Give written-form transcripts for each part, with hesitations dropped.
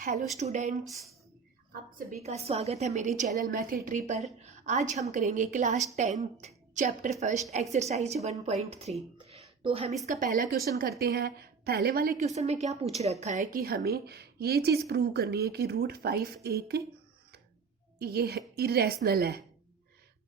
Hello students, आप सभी का स्वागत है मेरे चैनल मैथट्री पर। आज हम करेंगे class 10th chapter first exercise 1.3। तो हम इसका पहला क्वेश्चन करते हैं। पहले वाले क्वेश्चन में क्या पूछ रखा है कि हमें ये चीज़ प्रूव करनी है कि √5 एक ये इरेशनल है।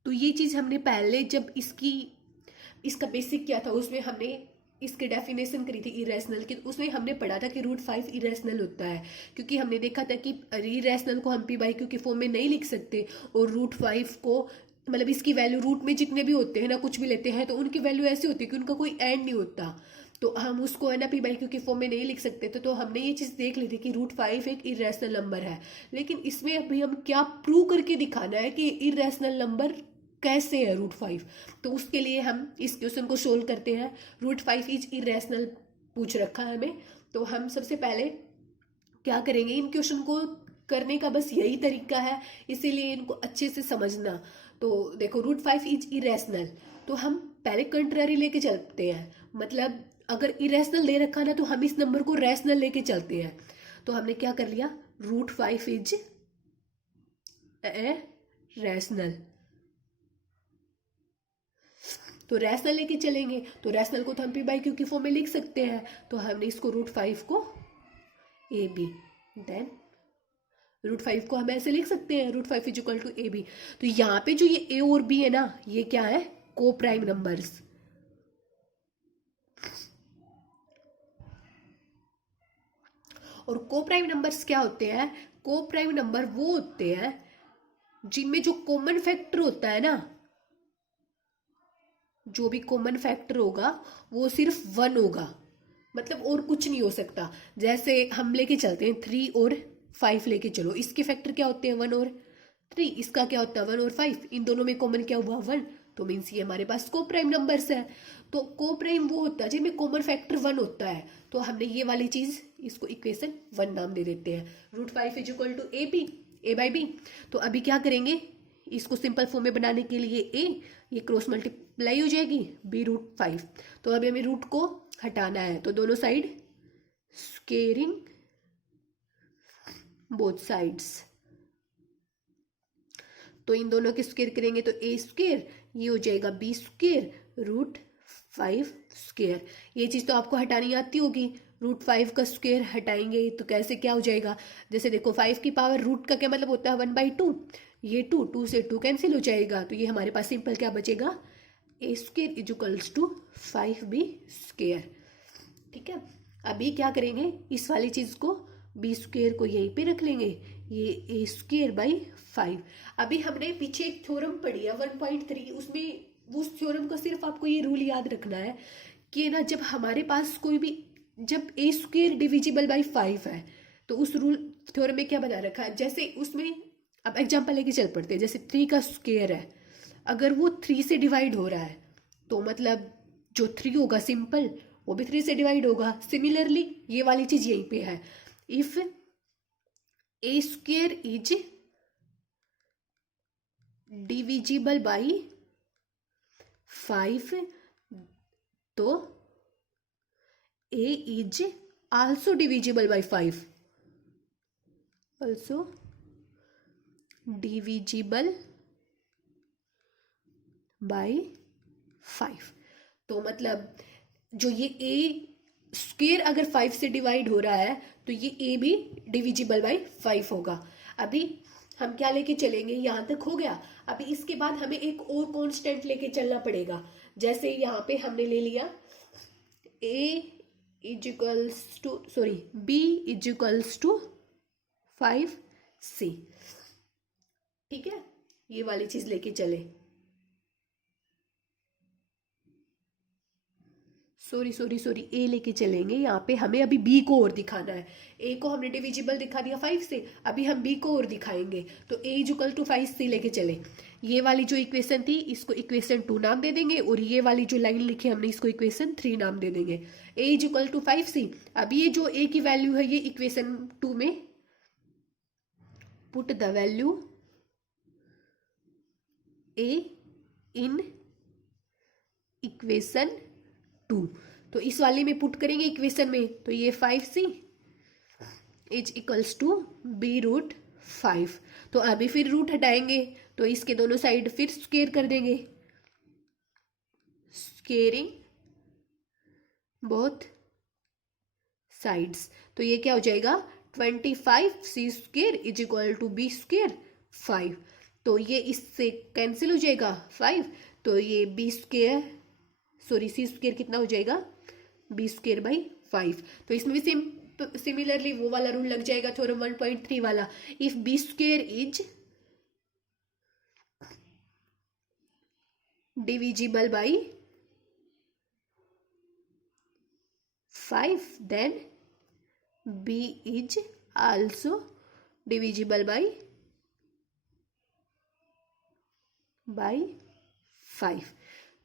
तो ये चीज़ हमने पहले जब इसका बेसिक क्या था उसमें हमने इसकी डेफिनेशन करी थी इरेशनल की। उसमें हमने पढ़ा था कि √5 इरेशनल होता है, क्योंकि हमने देखा था कि इरेशनल को हम p/q के फॉर्म में नहीं लिख सकते और √5 को मतलब इसकी वैल्यू रूट में जितने भी होते हैं ना, कुछ भी लेते हैं तो उनकी वैल्यू ऐसी होती है कि उनका कोई एंड नहीं होता, तो हम उसको है ना p/q के फॉर्म में नहीं लिख सकते थे। तो हमने ये चीज़ देख ली थी कि √5 एक इरेशनल नंबर है। लेकिन इसमें अभी हम क्या प्रूव करके दिखाना है कि इरेशनल नंबर कैसे है √5। तो उसके लिए हम इस क्वेश्चन को सोल्व करते हैं। √5 इज इरेशनल पूछ रखा है हमें। तो हम सबसे पहले क्या करेंगे, इन क्वेश्चन को करने का बस यही तरीका है, इसीलिए इनको अच्छे से समझना। तो देखो √5 इज इरेशनल, तो हम पहले कंट्रारी लेके चलते हैं। मतलब अगर इरेशनल दे रखा ना तो हम इस नंबर को रैशनल लेके चलते हैं। तो हमने क्या कर लिया, √5 इज ए रैशनल। तो रैशनल लेके चलेंगे तो रैशनल को तो हम p/q की फॉर्म में लिख सकते हैं। तो हमने इसको √5 को ab, देन √5 को हम ऐसे लिख सकते हैं √5 इज इक्वल टू ab। तो यहाँ पे जो ये a और b है ना, ये क्या है, को प्राइम नंबर्स। और को प्राइम नंबर्स क्या होते हैं, को प्राइम नंबर वो होते हैं जिनमें जो कॉमन फैक्टर होता है ना, जो भी कॉमन फैक्टर होगा वो सिर्फ 1 होगा, मतलब और कुछ नहीं हो सकता। जैसे हम लेके चलते हैं 3 और 5 लेके चलो, इसके फैक्टर क्या होते हैं 1 और 3, इसका क्या होता है 1 और 5, इन दोनों में कॉमन क्या हुआ 1, तो मीन्स ये हमारे पास को प्राइम नंबर्स है। तो को प्राइम वो होता है जिनमें कॉमन फैक्टर 1 होता है। तो हमने ये वाली चीज इसको इक्वेशन 1 नाम दे देते हैं। √5 इज इक्वल टू a/b। तो अभी क्या करेंगे, इसको सिंपल फॉर्म में बनाने के लिए ये क्रॉस मल्टीप्लाई हो जाएगी b√5। तो अभी हमें रूट को हटाना है, तो दोनों साइड स्क्वेयरिंग बोथ साइड्स। तो इन दोनों के स्क्वेयर करेंगे तो a², ये हो जाएगा b² √5²। ये चीज तो आपको हटानी आती होगी। √5 का स्क्वेयर हटाएंगे तो कैसे क्या हो जाएगा, जैसे देखो 5 की पावर रूट का क्या मतलब होता है 1/2, ये 2 से 2 कैंसिल हो जाएगा, तो ये हमारे पास सिंपल क्या बचेगा, a² is equals to 5b²। ठीक है, अभी क्या करेंगे, इस वाली चीज को b² को यहीं पे रख लेंगे, ये a²/5। अभी हमने पीछे एक थ्योरम पढ़ी है 1.3, उसमें उस थ्योरम का सिर्फ आपको ये रूल याद रखना है कि ना, जब हमारे पास कोई भी, जब a² डिविजिबल बाई 5 है तो उस रूल थ्योरम में क्या बना रखा है, जैसे उसमें अब एग्जांपल लेके चल पड़ते हैं। जैसे 3 का स्क्वायर है, अगर वो 3 से डिवाइड हो रहा है तो मतलब जो 3 होगा सिंपल वो भी 3 से डिवाइड होगा। सिमिलरली ये वाली चीज यहीं पे है, if a² is divisible by 5 तो a is also divisible by 5, also divisible by 5। तो मतलब जो ये a² अगर 5 से डिवाइड हो रहा है तो ये a भी डिविजिबल बाई 5 होगा। अभी हम क्या लेके चलेंगे, यहां तक हो गया। अभी इसके बाद हमें एक और कांस्टेंट लेके चलना पड़ेगा। जैसे यहां पे हमने ले लिया b is equals to 5c। ठीक है, ये वाली चीज लेके चले, सॉरी ए लेके चलेंगे। यहाँ पे हमें अभी बी को और दिखाना है। ए को हमने डिविजिबल दिखा दिया 5 से, अभी हम बी को और दिखाएंगे। तो ए इज इक्वल टू 5c लेके चले। ये वाली जो इक्वेशन थी इसको इक्वेशन 2 नाम दे देंगे, और ये वाली जो लाइन लिखी हमने इसको इक्वेशन 3 नाम दे देंगे। ए इज इक्वल टू 5c। अब ये जो ए की वैल्यू है ये इक्वेशन 2 में put the value A in equation 2। तो इस वाले में पुट करेंगे इक्वेशन में, तो ये 5c is equals to b root 5। तो अभी फिर रूट हटाएंगे तो इसके दोनों साइड फिर स्क्वेयर कर देंगे, स्क्वेयरिंग बोथ साइड्स। तो ये क्या हो जाएगा, 25c² is equal to b square 5। तो ये इससे कैंसिल हो जाएगा 5, तो ये c² कितना हो जाएगा, b²/5। तो इसमें भी सिमिलरली वो वाला रूल लग जाएगा थ्योरम 1.3 वाला, if b² is divisible by 5 then b is also divisible by 5।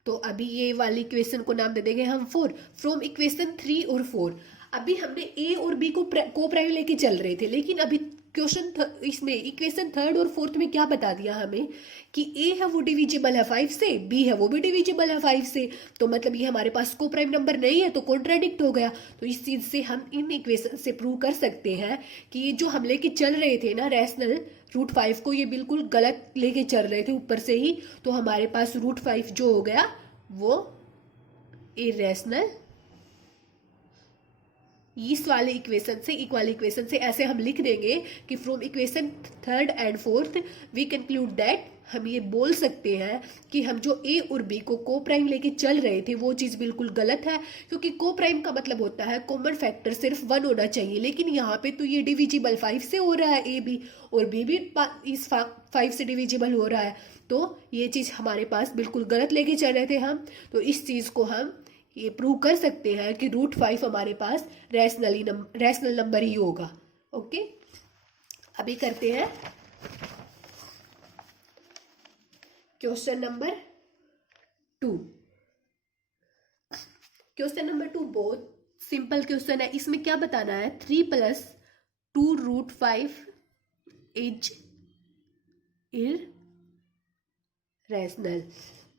तो अभी ये वाली इक्वेशन को नाम दे देंगे हम 4 फ्रॉम इक्वेशन 3 और 4। अभी हमने ए और बी को को प्राइम लेके चल रहे थे, लेकिन अभी क्वेश्चन इसमें इक्वेशन 3rd और 4th में क्या बता दिया हमें कि ए है वो डिविजिबल है 5 से, बी है वो भी डिविजिबल है 5 से। तो मतलब ये हमारे पास को प्राइम नंबर नहीं है, तो कॉन्ट्राडिक्ट हो गया। तो इस चीज से हम इन इक्वेशन से प्रूव कर सकते हैं कि ये जो हम लेके चल रहे थे ना रैशनल √5 को, ये बिल्कुल गलत लेके चल रहे थे ऊपर से ही। तो हमारे पास √5 जो हो गया वो इरेशनल। इस वाले इक्वेशन से इक्वल से ऐसे हम लिख देंगे कि from equation 3rd and 4th we conclude that, हम ये बोल सकते हैं कि हम जो ए और बी को को प्राइम लेके चल रहे थे वो चीज़ बिल्कुल गलत है, क्योंकि को प्राइम का मतलब होता है कॉमन फैक्टर सिर्फ 1 होना चाहिए। लेकिन यहाँ पे तो ये डिविजिबल 5 से हो रहा है ए बी, और बी भी इस 5 से डिविजिबल हो रहा है। तो ये चीज़ हमारे पास बिल्कुल गलत लेके चल रहे थे हम। तो इस चीज़ को हम ये प्रूव कर सकते हैं कि √5 हमारे पास रैशनल नंबर ही होगा। ओके, अभी करते हैं क्वेश्चन नंबर 2। क्वेश्चन नंबर 2 बहुत सिंपल क्वेश्चन है। इसमें क्या बताना है, 3 + 2√5 इज इरेशनल।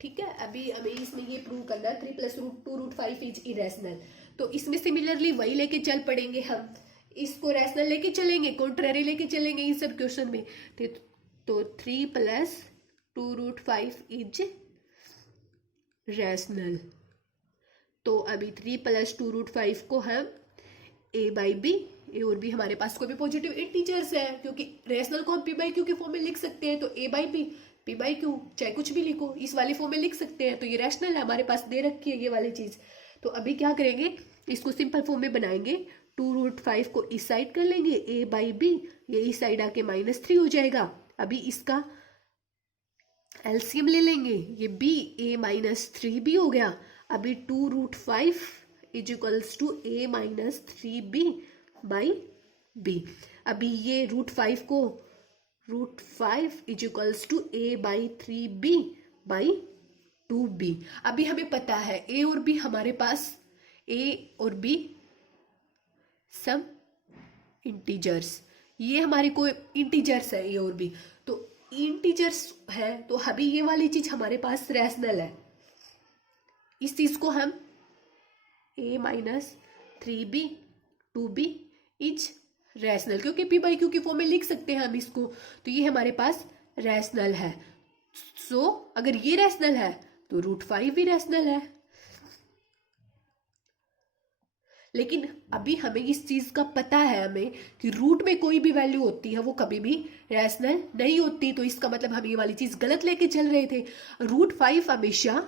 ठीक है, अभी हमें इसमें ये प्रूव करना है 3 + 2√5 इज इरेशनल। तो इसमें सिमिलरली वही लेके चल पड़ेंगे हम, इसको रैशनल लेके चलेंगे, कॉन्ट्ररी लेके चलेंगे इस सब क्वेश्चन में। तो 3 + 2√5 इज रैशनल। तो अभी 3 + 2√5 को हम a/b, ए और बी हमारे पास कोई भी पॉजिटिव इंटीजर्स है, क्योंकि रैशनल को हम p/q के फॉर्म में लिख सकते हैं। तो a/b p/q चाहे कुछ भी लिखो, इस वाले फॉर्म में लिख सकते हैं। तो ये रैशनल है, हमारे पास दे रखी है ये वाली चीज। तो अभी क्या करेंगे, इसको सिंपल फॉर्म में बनाएंगे। 2√5 को इस साइड कर लेंगे a/b, ये इस साइड आके -3 हो जाएगा। अभी इसका एलसीएम ले लेंगे, ये b a - 3b हो गया। अभी 2√5 is equals to a - 3b/b। अभी ये √5 को √5 इज इक्वल्स टू a/3b/2b। अभी हमें पता है a और b हमारे पास, a और b सम इंटीजर्स, ये हमारे को इंटीजर्स है a और b। तो इंटीजर्स है तो अभी ये वाली चीज हमारे पास रैशनल है। इस चीज को हम a - 3b/2b इज रैशनल, क्योंकि p/q की फॉर्म में लिख सकते हैं हम इसको। तो ये हमारे पास रैशनल है। सो अगर ये रैशनल है तो √5 भी रैशनल है। लेकिन अभी हमें इस चीज का पता है हमें कि रूट में कोई भी वैल्यू होती है वो कभी भी रैशनल नहीं होती। तो इसका मतलब हम ये वाली चीज गलत लेके चल रहे थे। √5 हमेशा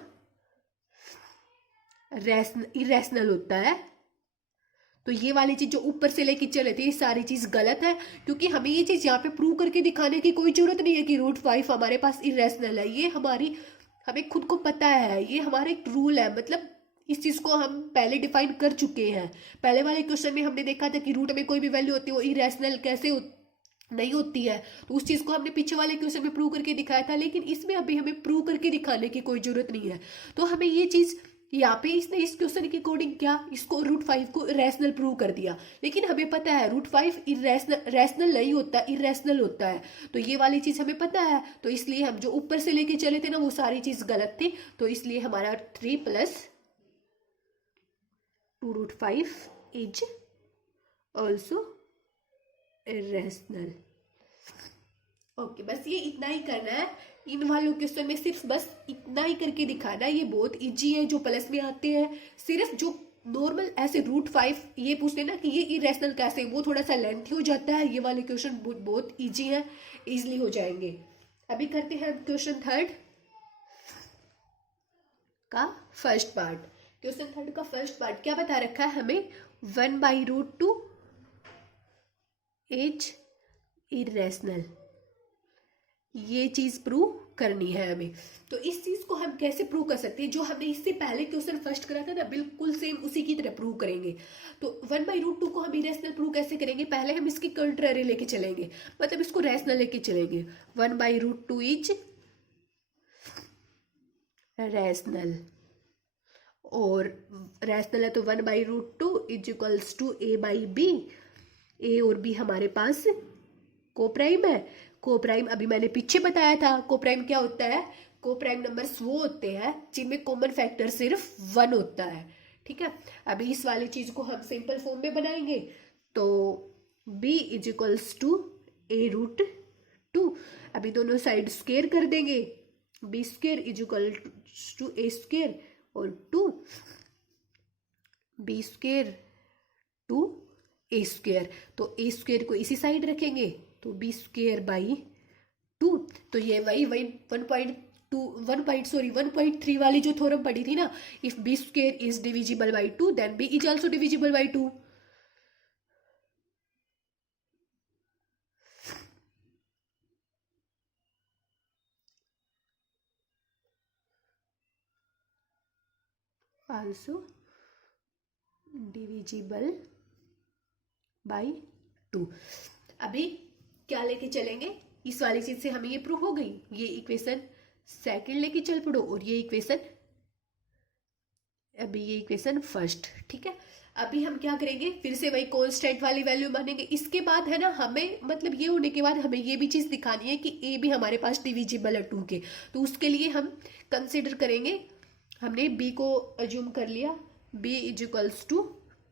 इरेशनल होता है। तो ये वाली चीज जो ऊपर से लेके चल रहे थे, ये सारी चीज गलत है, क्योंकि हमें ये चीज यहाँ पे प्रूव करके दिखाने की कोई जरूरत नहीं है कि √5 हमारे पास इरेशनल है। ये हमें खुद को पता है, ये हमारा एक रूल है। मतलब इस चीज को हम पहले डिफाइन कर चुके हैं। पहले वाले क्वेश्चन में हमने देखा था कि रूट में कोई भी वैल्यू होती है वो इरेशनल कैसे नहीं होती है। तो उस चीज को हमने पीछे वाले क्वेश्चन में प्रूव करके दिखाया था, लेकिन इसमें अभी हमें प्रूव करके दिखाने की कोई जरूरत नहीं है। तो हमें ये चीज यहाँ पे इसने इस क्वेश्चन के अकॉर्डिंग क्या, इसको √5 को रैशनल प्रूव कर दिया। लेकिन हमें पता है √5 रैशनल नहीं होता, इरेशनल होता है। तो ये वाली चीज हमें पता है। तो इसलिए हम जो ऊपर से लेके चले थे ना वो सारी चीज गलत थी। तो इसलिए हमारा 3 + 2√5 इज ऑल्सो इरेशनल। ओके, बस ये इतना ही करना है। इन वालों क्वेश्चन में सिर्फ बस इतना ही करके दिखाना है। ये बहुत इजी है, जो प्लस में आते हैं। सिर्फ जो नॉर्मल ऐसे √5 ये पूछ लेना कि ये इरेशनल कैसे, वो थोड़ा सा लेंथी हो जाता है। ये वाले क्वेश्चन बहुत इजी है, इजीली हो जाएंगे। अभी करते हैं क्वेश्चन थर्ड का फर्स्ट पार्ट। क्वेश्चन थर्ड का फर्स्ट पार्ट क्या बता रखा है हमें, 1/√2 इज इरेशनल। ये चीज प्रूव करनी है हमें। तो इस चीज को हम कैसे प्रूव कर सकते हैं, जो हमने इससे पहले क्वेश्चन फर्स्ट करा था ना, बिल्कुल सेम उसी की तरह प्रूव करेंगे। तो 1/√2 को हम इरेशनल प्रूव कैसे करेंगे, पहले हम इसकी कंट्रारी लेके चलेंगे, मतलब इसको रैशनल लेके चलेंगे। 1/√2 इज रैशनल, और रैशनल है तो 1/√2 इज इक्वल्स टू A/B। ए और बी हमारे पास कोप्राइम है। कोप्राइम अभी मैंने पीछे बताया था, कोप्राइम क्या होता है, कोप्राइम नंबर्स वो होते हैं जिनमें कॉमन फैक्टर सिर्फ 1 होता है। ठीक है, अभी इस वाली चीज को हम सिंपल फॉर्म में बनाएंगे। तो b is equals to A√2। अभी दोनों साइड स्क्वायर कर देंगे, b² is equal to A² और 2 b² टू A²। तो A² को इसी साइड रखेंगे, तो b²/2। तो ये वही 1.3 वाली जो थ्योरम पढ़ी थी ना, if b² is divisible by 2 then b is also divisible by 2। Also divisible by 2। अभी क्या लेके चलेंगे, इस वाली चीज से हमें ये प्रूफ हो गई। ये इक्वेशन सेकंड लेके चल पड़ो, और ये इक्वेशन फर्स्ट। ठीक है, अभी हम क्या करेंगे, फिर से वही कांस्टेंट वाली वैल्यू मानेंगे। इसके बाद है ना, हमें मतलब ये होने के बाद हमें ये भी चीज दिखानी है कि ए भी हमारे पास डिविजिबल है 2 के। तो उसके लिए हम कंसिडर करेंगे, हमने बी को अज्यूम कर लिया, b is equals to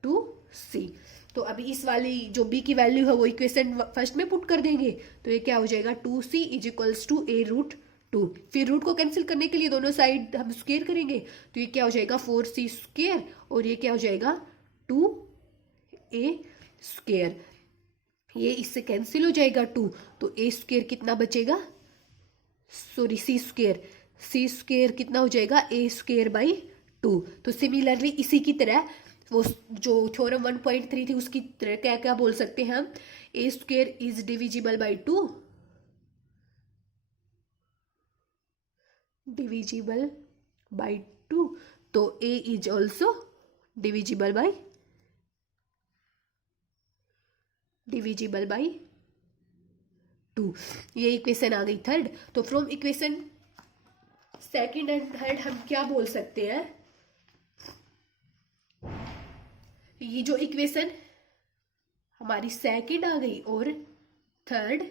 2c। तो अभी इस वाली जो b की वैल्यू है वो इक्वेशन फर्स्ट में पुट कर देंगे। तो ये क्या हो जाएगा, 2c is equals to A√2। फिर रूट को कैंसिल करने के लिए दोनों साइड हम स्क्वायर करेंगे, तो ये क्या हो जाएगा 4c², और ये क्या हो जाएगा 2a²। ये इससे कैंसिल हो जाएगा 2, तो a² कितना बचेगा, सॉरी c² कितना हो जाएगा A²/2। तो सिमिलरली इसी की तरह वो जो थ्योरम 1.3 थी उसकी तरह क्या क्या बोल सकते हैं हम, A² is divisible by 2, divisible by 2। तो A is also divisible by 2। ये इक्वेशन आ गई थर्ड। तो from equation second and third हम क्या बोल सकते हैं, ये जो इक्वेशन हमारी सेकंड आ गई और थर्ड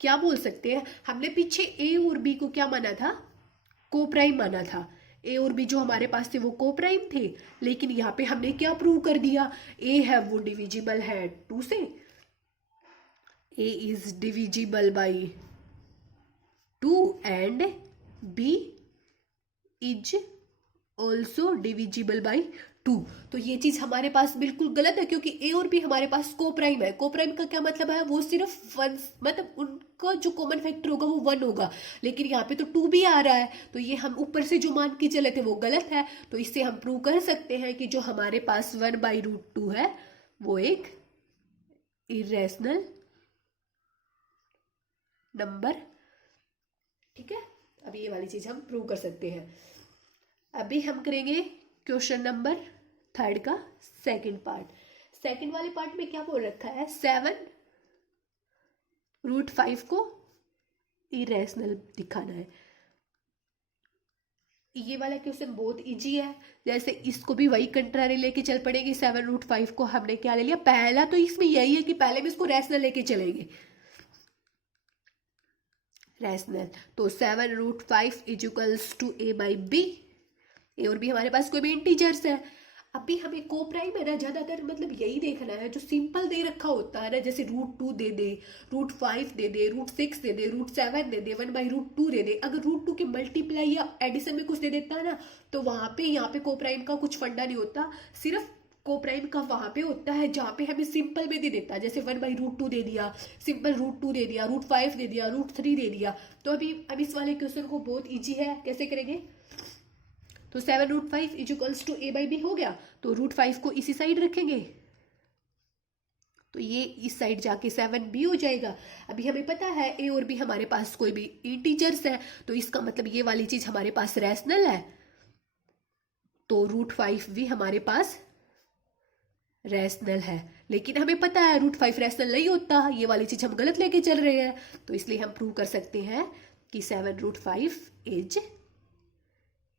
क्या बोल सकते हैं, हमने पीछे ए और बी को क्या माना था, कोप्राइम माना था। ए और बी जो हमारे पास थे वो कोप्राइम थे, लेकिन यहाँ पे हमने क्या प्रूव कर दिया, ए है वो डिविजिबल है 2 से, A is divisible by 2 and B is also divisible by 2। तो ये चीज हमारे पास बिल्कुल गलत है, क्योंकि ए और बी हमारे पास कोप्राइम है। कोप्राइम का क्या मतलब है, वो सिर्फ 1, मतलब उनका जो कॉमन फैक्टर होगा वो 1 होगा, लेकिन यहाँ पे तो 2 भी आ रहा है। तो ये हम ऊपर से जो मान के चले थे वो गलत है। तो इससे हम प्रूव कर सकते हैं कि जो हमारे पास 1/√2 है वो एक इरेशनल नंबर। ठीक है, अब ये वाली चीज हम प्रूव कर सकते हैं। अभी हम करेंगे क्वेश्चन नंबर थर्ड का सेकंड पार्ट। सेकंड वाले पार्ट में क्या बोल रखा है, 7√5 को इरेशनल दिखाना है। ये वाला क्वेश्चन बहुत इजी है, जैसे इसको भी वही कंट्रारी लेके चल पड़ेगी। 7√5 को हमने क्या ले लिया, पहला तो इसमें यही है कि पहले भी इसको रैशनल लेके चलेंगे, रैशनल। तो 7√5 इज इक्वल्स टू A/B। ए और बी हमारे पास कोई भी इंटीजर्स है। अभी हमें को प्राइम है ना, ज्यादातर मतलब यही देखना है जो सिंपल दे रखा होता है ना, जैसे √2 दे दे, √5 दे दे, √6 दे दे, √7 दे दे, 1/√2 दे दे। अगर √2 के मल्टीप्लाई या एडिशन में कुछ दे देता है ना, तो वहां पे यहाँ पे को प्राइम का कुछ फंडा नहीं होता। सिर्फ को प्राइम का वहां पे होता है जहां पे हमें सिंपल में दे देता है, जैसे 1/√2 दे दिया, सिंपल √2 दे दिया, √5 दे दिया, √3 दे दिया। तो अभी अब इस वाले क्वेश्चन को बहुत इजी है, कैसे करेंगे? तो 7√5 इज इक्वल्स टू a/b हो गया, तो √5 को इसी साइड रखेंगे, तो ये इस साइड जाके 7b हो जाएगा। अभी हमें पता है a और b हमारे पास कोई भी इंटीजर्स है, तो इसका मतलब ये वाली चीज हमारे पास रैशनल है, तो √5 भी हमारे पास रैशनल है। लेकिन हमें पता है √5 रैशनल नहीं होता, ये वाली चीज हम गलत लेके चल रहे हैं, तो इसलिए हम प्रूव कर सकते हैं कि 7√5 इज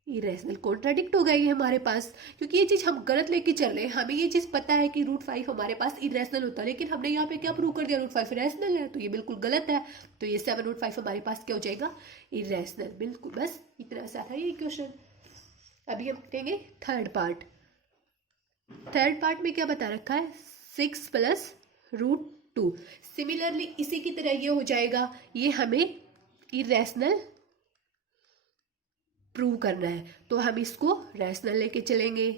इरेशनल। कॉन्ट्राडिक्ट हो गया ये हमारे पास, क्योंकि ये चीज हम गलत लेके चल रहे हैं। हमें ये चीज पता है कि √5 हमारे पास इरेशनल होता है, लेकिन हमने यहाँ पे क्या प्रूव कर दिया, √5 इरेशनल है, तो ये बिल्कुल गलत है। तो ये 7√5 हमारे पास क्या हो जाएगा, इरेशनल। बिल्कुल, बस इतना सा था ये क्वेश्चन। अभी हम करेंगे थर्ड पार्ट। थर्ड पार्ट में क्या बता रखा है, 6 + √2। सिमिलरली इसी की तरह ये हो जाएगा, ये हमें इरेशनल प्रूव करना है, तो हम इसको रैशनल लेके चलेंगे।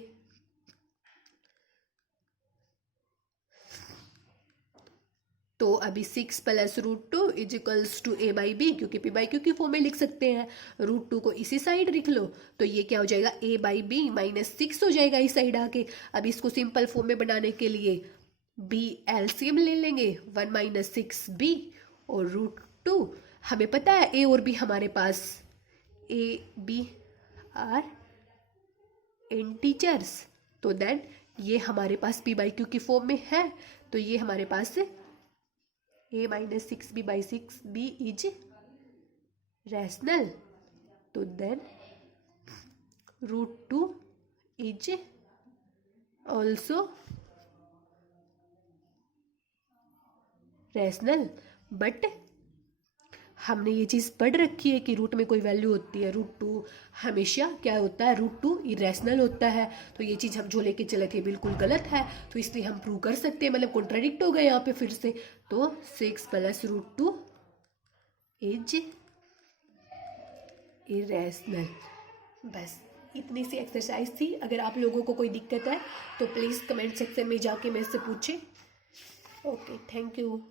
तो अभी 6 + √2 इज इक्वल्स टू a/b, क्योंकि p/q की फॉर्म में लिख सकते हैं। √2 को इसी साइड लिख लो, तो ये क्या हो जाएगा, a/b -6 हो जाएगा इस साइड आके। अब इसको सिंपल फॉर्म में बनाने के लिए b एलसीएम ले लेंगे, 1 - 6b और √2। हमें पता है a और b हमारे पास a b आर इंटीजर्स, तो देन ये हमारे पास p/q की फॉर्म में है, तो ये हमारे पास a - 6b/6b इज रैशनल, तो then √2 is also rational. But हमने ये चीज़ पढ़ रखी है कि रूट में कोई वैल्यू होती है, √2 हमेशा क्या होता है, √2 इरेशनल होता है। तो ये चीज़ हम जो लेके चले थे बिल्कुल गलत है, तो इसलिए हम प्रूव कर सकते हैं, मतलब कॉन्ट्राडिक्ट हो गए यहाँ पे फिर से। तो 6 + √2 इज इरेशनल। बस इतनी सी एक्सरसाइज थी। अगर आप लोगों को कोई दिक्कत है तो प्लीज़ कमेंट सेक्शन में जाके मेरे से पूछें। Okay, thank you.